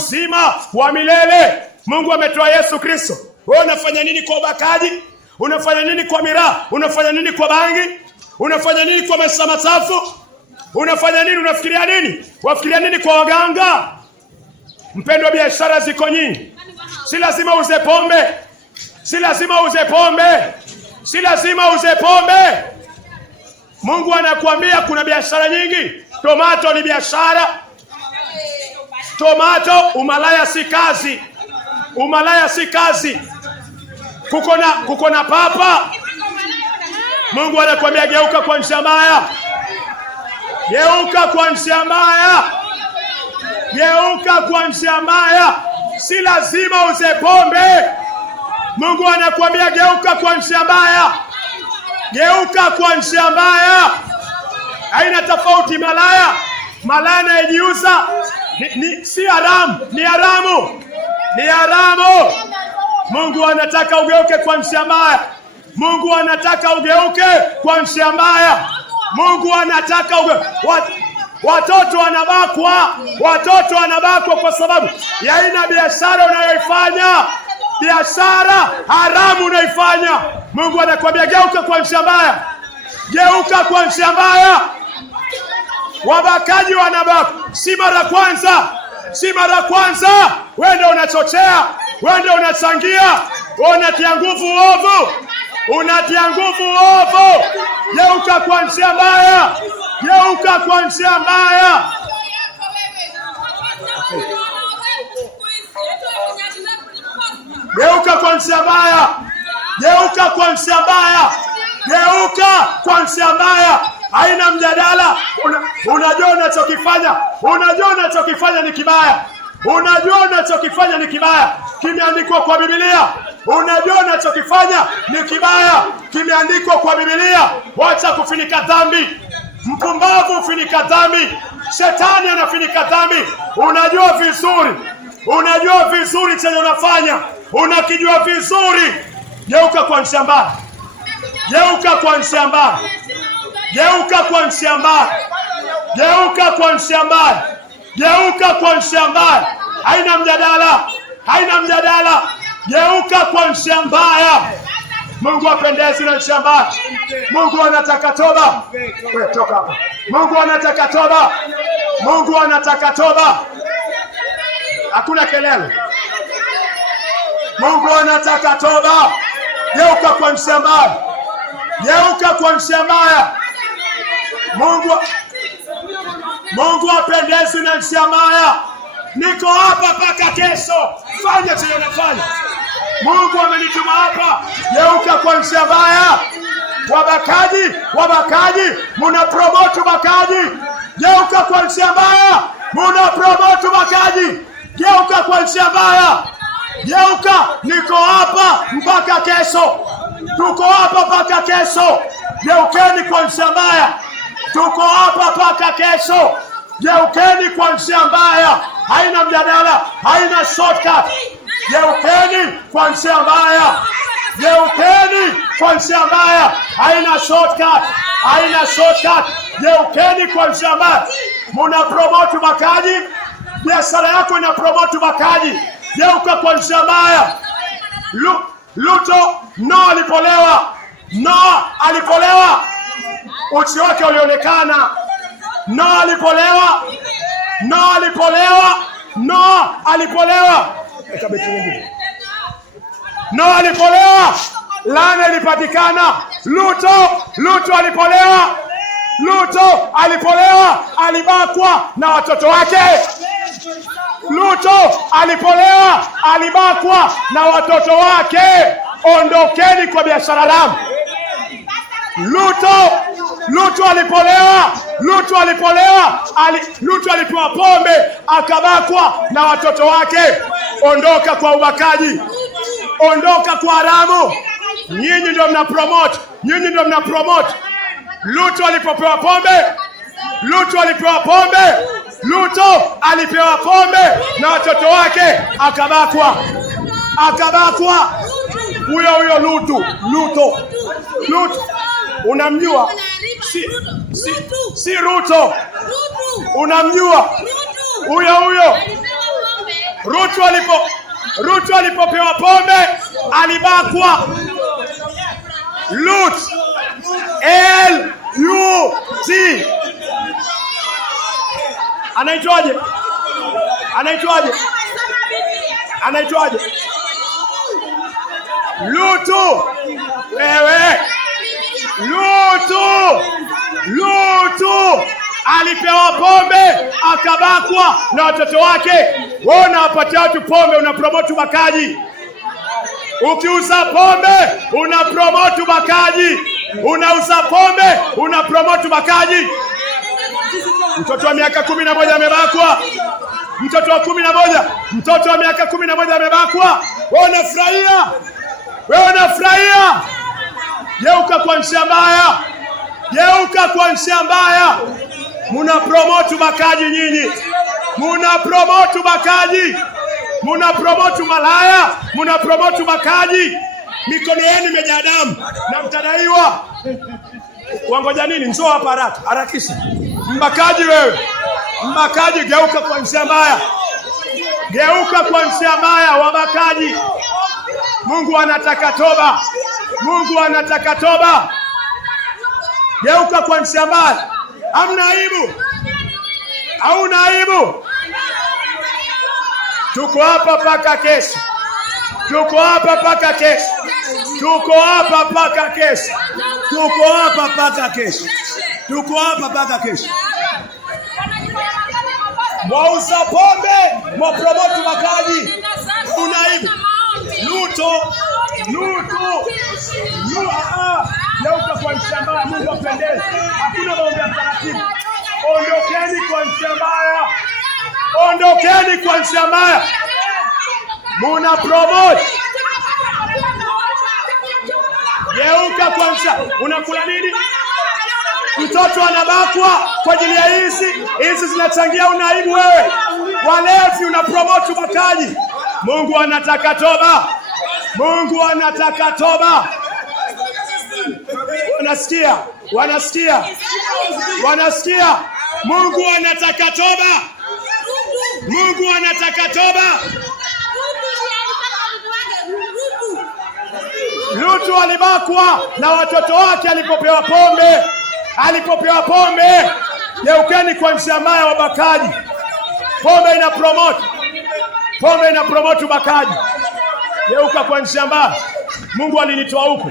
uzima wa milele. Mungu ametoa Yesu Kristo. Wewe unafanya nini kwa ubakaji? Unafanya nini kwa miraa? Unafanya nini kwa bangi? Unafanya nini kwa maisha machafu? Unafanya nini? Unafikiria nini? Wafikiria nini kwa waganga? Mpendwa, biashara ziko nyingi. Si lazima uze pombe. Si lazima uze pombe. Si lazima uze pombe. Mungu anakuambia kuna biashara nyingi. Tomato ni biashara. Tomato, umalaya si kazi. Umalaya si kazi. Kuko na papa. Mungu anakuambia geuka kwa njia mbaya. Geuka kwa njia mbaya. Geuka kwa njia mbaya. Si lazima uze pombe. Mungu anakuambia geuka kwa njia mbaya. Geuka kwa njia mbaya. Haina tofauti malaya. Malaya anayejiuza si haramu, ni haramu. Ni haramu. Mungu anataka ugeuke kwa njia mbaya. Mungu anataka ugeuke kwa njia mbaya. Mungu anataka watoto wanabakwa. Watoto wanabakwa kwa sababu ya aina biashara unayoifanya. Biashara haramu unaifanya. Mungu anakuambia geuka kwa njia mbaya. Geuka kwa njia mbaya. Wabakaji wanabakwa. Si mara kwanza. Si mara kwanza. Wewe ndio unachochea. Wewe ndio unachangia. Unatia nguvu ovu. Unatia nguvu ovu. Geuka kwa njia mbaya. Geuka kwa njia mbaya. Geuka kwa njia mbaya. Geuka kwa njia mbaya. Geuka kwa njia mbaya. Haina mjadala. Unajua unachokifanya. Unajua unachokifanya ni kibaya. Unajua unachokifanya ni kibaya. Kimeandikwa kwa Biblia. Unajua unachokifanya ni kibaya. Kimeandikwa kwa Biblia. Wacha kufinika dhambi. Mpumbavu ufinika dhambi. Shetani anafinika dhambi. Unajua vizuri. Unajua vizuri chenye unafanya. Unakijua vizuri. Geuka kwa njia mbaya. Geuka kwa njia mbaya. Geuka kwa njia mbaya. Geuka kwa njia mbaya. Geuka kwa njia mbaya. Haina mjadala. Haina mjadala. Geuka kwa njia mbaya. Mungu apendezi na njia mbaya. Mungu anataka toba. Wewe toka hapa. Mungu anataka toba. Mungu anataka toba. Hakuna kelele. Mungu anataka toba. Geuka kwa njia mbaya. Geuka kwa njia mbaya. Mungu apendezi na njia mbaya. Niko hapa mpaka kesho. Fanya chenye unafanya. Mungu amenituma hapa. Geuka kwa njia mbaya. Wabakaji, muna promote ubakaji. Geuka kwa njia mbaya. Muna promote ubakaji. Geuka kwa njia mbaya. Geuka, niko hapa mpaka kesho. Tuko hapa mpaka kesho. Geukeni kwa njia mbaya. Tuko hapa mpaka kesho. Geukeni kwa njia mbaya. Haina mjadala, haina shortcut. Geukeni kwa njia mbaya. Geukeni kwa njia mbaya. Haina shortcut. Haina shortcut. Geukeni kwa njia mbaya. Muna promote ubakaji. Biashara yako ina promote ubakaji. Geuka kwa njia mbaya. Luto, alipolewa. Uchi wake ulionekana. Alipolewa. Alipolewa. Laana ilipatikana. Luto alipolewa. Alibakwa na watoto wake. Luto alipolewa, alibakwa na watoto wake. Ondokeni kwa biashara haramu. Luto alipolewa. Luto alipewa pombe, akabakwa na watoto wake. Ondoka kwa ubakaji. Ondoka kwa haramu. Nyinyi ndio mna promote. Luto alipopewa pombe. Luto alipewa pombe na watoto wake, akabakwa. Huyo Luto. Unamjua? Si Ruto. Unamjua? Huyo. Rutu alipopewa pombe alibakwa. Lut, L-U-T. Anaitwaje? Lutu. Wewe. Lutu alipewa pombe akabakwa na watoto wake. Wewe unawapatia watu pombe, unapromote ubakaji. Ukiuza pombe unapromote ubakaji. Unauza pombe unapromote ubakaji. Mtoto wa miaka 11 amebakwa. Mtoto wa miaka 11 amebakwa. Wewe unafurahia. Geuka kwa njia mbaya. Munapromote ubakaji nyinyi. Munapromote ubakaji. Munapromote malaya. Munapromote ubakaji. Mikono yenu imejaa damu na mtadaiwa. Wangoja nini? Njoo hapa harakisha. Mbakaji wewe. Geuka kwa njia mbaya. Wabakaji. Mungu anataka toba. Geuka kwa njia mbaya. Hamna aibu. Hauna aibu. Tuko hapa paka kesho. Mwauza pombe, mwapromote ubakaji. Una aibu. Luto. Geuka kwa njia mbaya. Mungu apendeze. Hakuna mambo ya taratibu. Ondokeni kwa njia mbaya. Muna promote. Geuka kwa njia. Unakula nini? Mtoto anabakwa kwa ajili ya hizi zinachangia unaibu wewe. Walevi unapromote ubakaji. Mungu anataka toba. Wanasikia. Mungu anataka toba. Lutu alibakwa na watoto wake alipopewa pombe. Geukeni kwa njia mbaya wabakaji. Pombe inapromote ubakaji. Geuka kwa njia mbaya. Mungu alinitoa huko.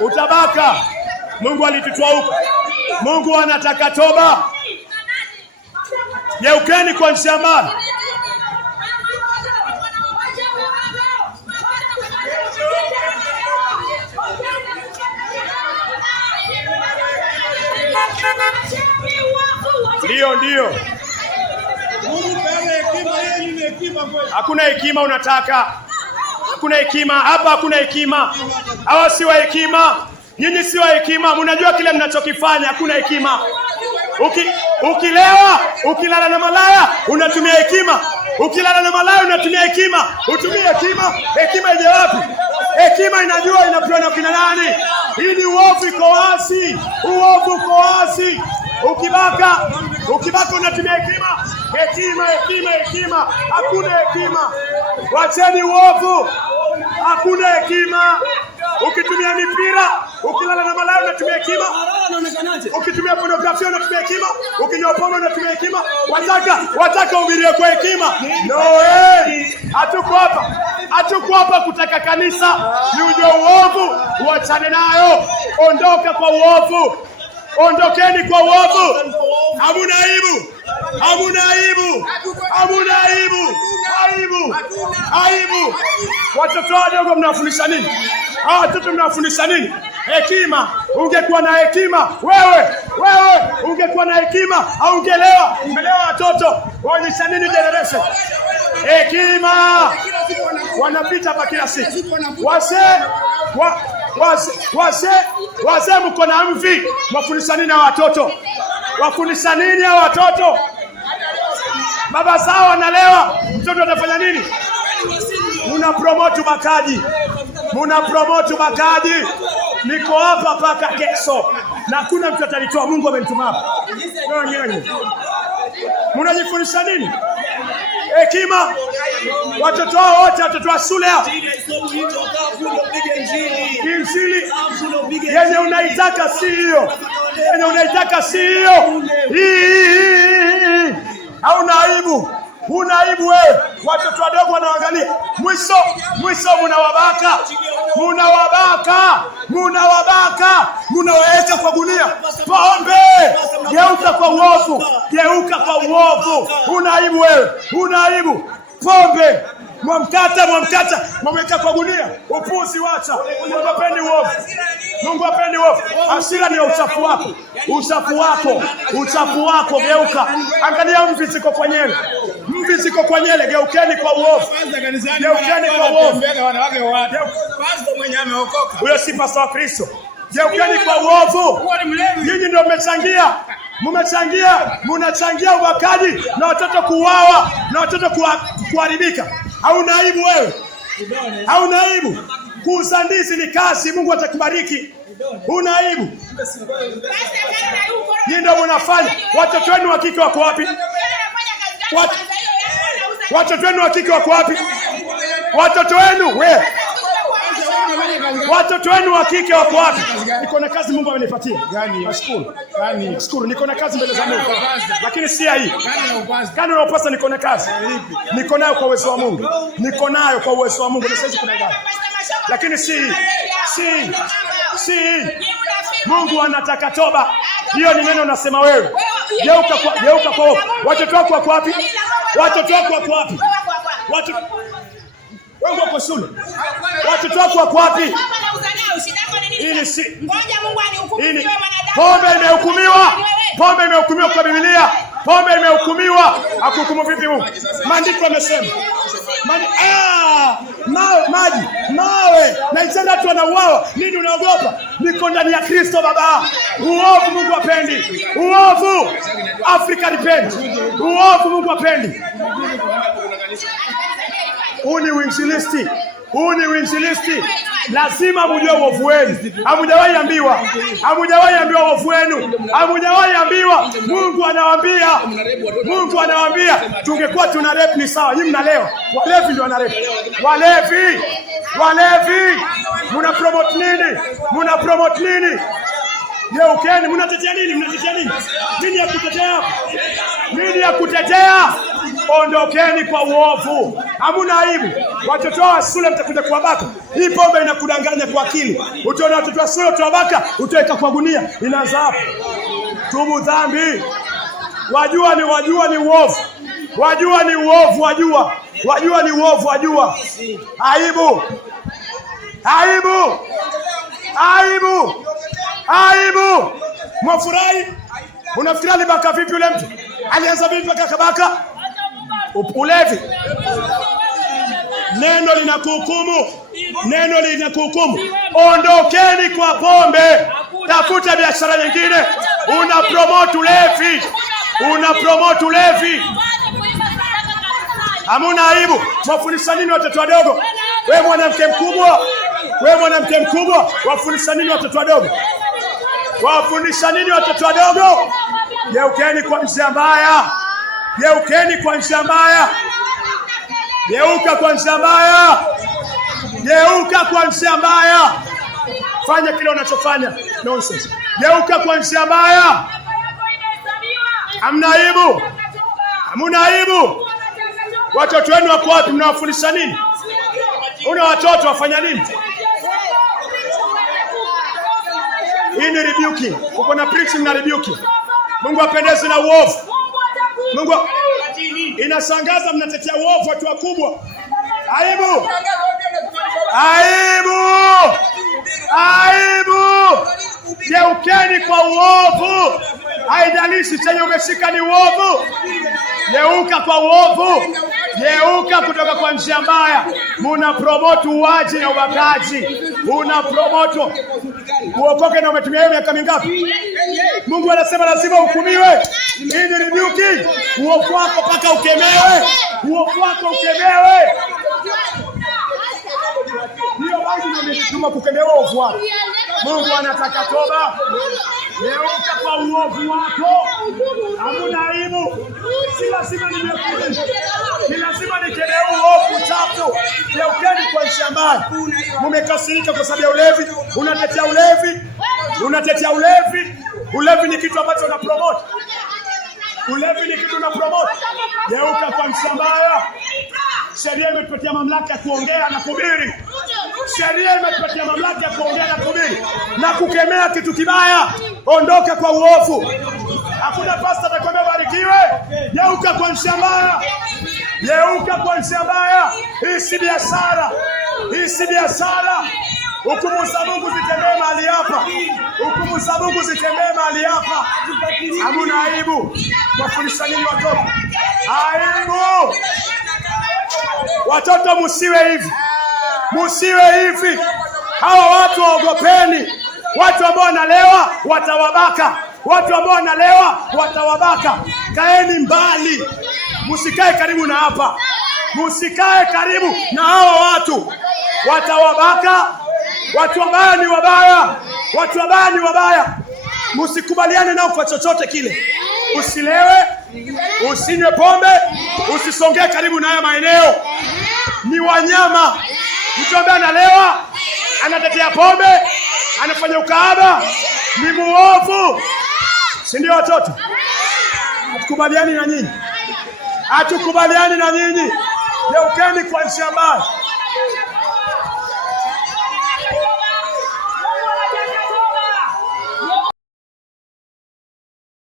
Utabaka. Mungu alitutoa huko. Mungu anataka toba. Geukeni kwa njia mbaya. Ndio. Hakuna hekima unataka. Hakuna hekima. Hapa hakuna hekima. Hawa si wa hekima. Nyinyi si wa hekima. Mnajua kile mnachokifanya. Hakuna hekima. Ukilewa, ukilala na malaya, unatumia hekima. Utumie hekima. Hekima ije wapi? Hekima inajua inapewa na kina nani. Hii ni uovu uko wazi. Ukibaka unatumia hekima. Hakuna hekima. Wacheni uovu. Hakuna hekima. Ukitumia mipira, ukilala na malaya unatumia hekima. Ukitumia pornografia unatumia hekima. Ukinywa pombe unatumia hekima. Wataka uhubirie kwa hekima. No way. Hatuko hapa kutaka kanisa liuje uovu. Uachane nayo. Ondoka kwa uovu. Ondokeni kwa uovu. Hamuna aibu. Watoto wadogo mnafundisha nini? Watoto mnafundisha nini? Hekima. Ungekuwa na hekima wewe ungekuwa na hekima au ungelewa. Mmelewa watoto. Waonyesha nini generation? Hekima. Wanapita hapa kila siku. Wazee mko na mvi. Wafundisha nini hao watoto? Baba zao wanalewa. Mtoto atafanya nini? Munapromote ubakaji. Niko hapa paka kesho. Na hakuna mtu atalitoa. Mungu amenituma hapa. Munajifundisha nini? hekima. Watoto wao wote, watoto wa shule injili yenye unaitaka si hiyo, yenye unaitaka si hiyo. Hauna aibu, huna aibu wewe. Watoto wadogo wanaangalia, mwisho munawaweka kwa gunia. Pombe, geuka kwa uovu. Huna aibu wewe, huna aibu. Pombe mwamkata, mwamweka kwa gunia. Upuzi wacha. Mungu hapendi uovu. Hasira ni uchafu wako. Geuka, angalia mvi ziko kwa nyele. Geukeni kwa uovu. Huyo si pastor wa Kristo. Geukeni kwa uovu. Nyinyi ndio mnachangia ubakaji na watoto kuuawa na watoto kuharibika. Hauna aibu wewe, hauna aibu. Kuuza ndizi ni kazi, Mungu atakubariki. Huna aibu. Nyinyi ndio mnafanya. Watoto wenu wa kike wako wapi? Watoto wenu wa kike wako wapi? Watoto wenu wa kike wako wapi? Niko na kazi Mungu amenipatia. Nashukuru. Niko na kazi mbele za Mungu. Lakini si hii. Kani unapasa niko na kazi. Niko nayo kwa uwezo wa Mungu. Nasiwezi kuna gani. Lakini si Mungu anataka toba. Hiyo ni neno nasema wewe. Geuka kwa watoto wako wako wapi? Wewe uko shule. Watoto wako wako wapi? Pombe imehukumiwa kwa Biblia. Pombe imehukumiwa. Akuhukumu vipi Mungu? Maandiko yamesema. Mawe na itenda watu wanauawa. Nini unaogopa? Niko ndani ya Kristo baba. Uovu Mungu hapendi. Uovu Afrika lipendi. Uovu Mungu hapendi. Huu ni uinjilisti. Lazima mjue uovu wenu. Hamujawahi ambiwa uovu wenu. Hamujawahi ambiwa. Mungu anawaambia tungekuwa tuna rap ni sawa. Nyinyi mnalewa. Walevi ndio wana rap. Walevi. Muna promote nini? Geukeni, mnatetea nini? Nini ya kutetea? Ondokeni kwa uovu. Hamuna aibu. Watoto wa shule mtakuja kuwabaka. Hii pombe inakudanganya kwa akili. Utaona watoto wa shule tuwabaka, utaweka kwa gunia. Inaanza hapo. Tubu dhambi. Wajua ni uovu. Aibu. Mwafurahi? Unafikiri alibaka vipi yule mtu? Alianza vipi mpaka kabaka? Ulevi. Neno linakuhukumu. Ondokeni kwa pombe. Tafuta biashara nyingine. Una promote ulevi. Hamuna aibu. Mwafundisha nini watoto wadogo? Wewe mwanamke mkubwa, wafundisha nini watoto wadogo? Geukeni kwa njia mbaya. Geuka kwa njia mbaya. Fanya kile unachofanya. Nonsense. Geuka kwa njia mbaya. Hamna aibu. Watoto wenu wako wapi? Mnawafundisha nini? Una watoto wafanya nini? Hii ni rebuking. Uko na preaching na rebuking. Mungu apendezi na uovu. Mungu inashangaza mnatetea uovu watu wakubwa. Aibu. Geukeni kwa uovu. Haijalishi chenye umeshika ni uovu. Geuka kwa uovu. Geuka kutoka kwa njia mbaya. Muna promote uwaji na ubakaji. Muna promote uokoke na umetumia miaka mingapi? Mungu anasema lazima hukumiwe. Hii ni rebuking. Uovu wako mpaka ukemewe. Ndio basi ndio kukemewa uovu wako. Mungu anataka toba. Geuka kwa uovu wako. Hamuna aibu. Si lazima nimekuja. Ni lazima nikemee uovu chafu. Geukeni kwa njia mbaya. Mmekasirika kwa sababu ya ulevi. Unatetea ulevi. Unatetea ulevi. Ulevi ni kitu ambacho una promote. Ulevi ni kitu una promote. Geuka kwa njia mbaya. Sheria imetupatia mamlaka ya kuongea na kuhubiri. Sheria imetupatia mamlaka ya kuongea na kuhubiri na kukemea kitu kibaya. Ondoka kwa uovu. Hakuna pasta atakwambia barikiwe. Geuka kwa njia mbaya. Geuka kwa njia mbaya. Hii si biashara. Hii si biashara. Hukumu za Mungu zitembee mahali hapa. Hukumu za Mungu zitembee mahali hapa. Hamuna aibu. Wafundisha nini watoto? Aibu. Watoto musiwe hivi. Musiwe hivi. Hawa watu waogopeni. Watu ambao wanalewa watawabaka. Watu ambao wanalewa watawabaka. Kaeni mbali. Musikae karibu na hapa. Musikae karibu na hawa watu. Watawabaka. Watu wabaya ni wabaya. Watu wabaya ni wabaya. Musikubaliane nao kwa chochote kile. Usilewe, usinywe pombe, usisongee karibu na haya maeneo. Ni wanyama. Mtu ambaye analewa, anatetea pombe, anafanya ukahaba, ni muovu. Si ndio watoto? Hatukubaliani na nyinyi. Hatukubaliani na nyinyi. Geukeni kwa njia mbaya.